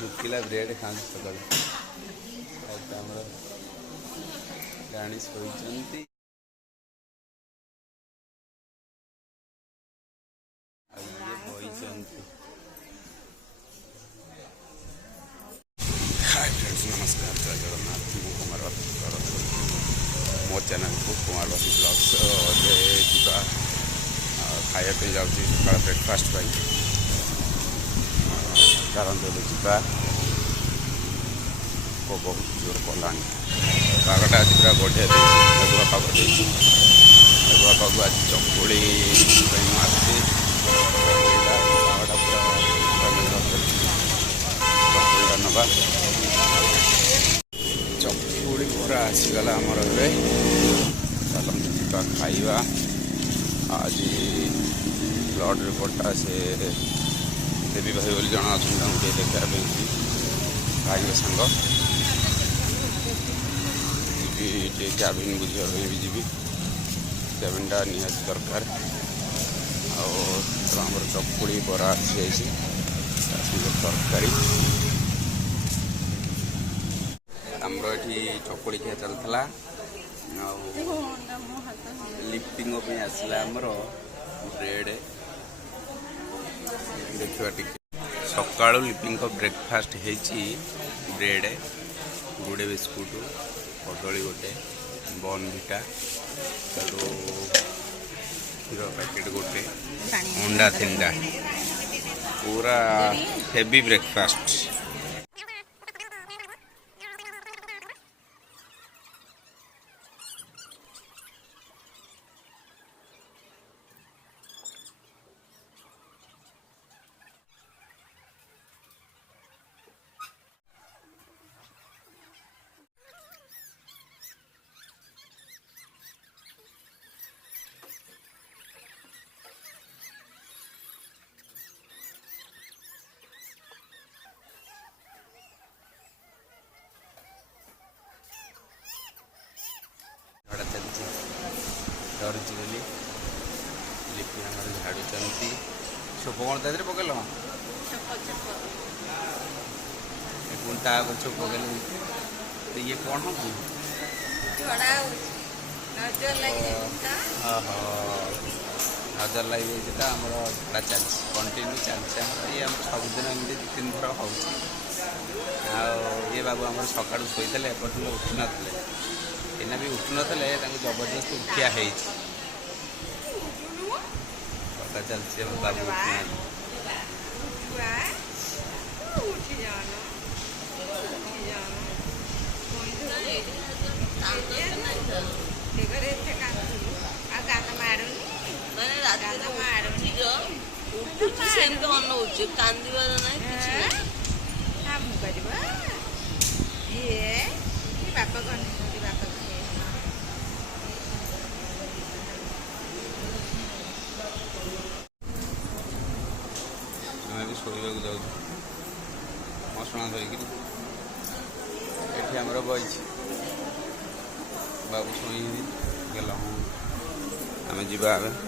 ଶୁଖିଲା ବ୍ରେଡ଼ ଖାଆନ୍ତି ସକାଳୁ। ଆମର ରାଣୀ ଶୋଇଛନ୍ତି, ଆଉ ଇଏ ବଇଛନ୍ତି। हाय फ्रेंड्स, नमस्कार, जय जगन्नाथ। मु कुमार बाबू स्वागत करुँ मो चैनल को कुमार बाबू ब्लॉग्स। जा खायापी जाऊँगी सका ब्रेकफास्ट कारण जा बहुत जोर कला पागटा आज पूरा बढ़िया मेघुआ पाग मेघुआ पाग आज चकुड़ी आसी पागटा पूरा नवा चकुड़ी पूरा आसीगला आमर चलते जा खाइबा। आज ब्लड रिपोर्टा से देवी भाई बोली जन अच्छे देखा भाई सांग जी कैबिन बुझा भी जी कैबिनटा निहाती दरकार। आमर चकुड़ी बरा आसी तरकारी आमर ये चकुड़ी खिया चलता लिफ्टिंग आसला आमर ब्रेड देखा सका लिपिंग ब्रेकफास्ट होती ब्रेड गुड़े बिस्कुट कदली गोटे बॉर्नविटा क्षीर पैकेट गोटे अंडा 3टा पूरा हेवी ब्रेकफास्ट। डरुची बोली लिपि आम झाड़ुंट सोप कौन ता पकल ता चोप पकड़े ये कौन हम नजर लगे तो आम झड़ा चलती कंटिन्यू चलती ये सबुदिन एमती 2-3 थर हो ये बाबू आम सका शोते एपर्तन उठी नथिले एना भी उठु नथिले जबरदस्त उठिया कथा चलती बाबू शोक जाऊ मसणा धरिकी ये बही बाबू शुई गल आम जा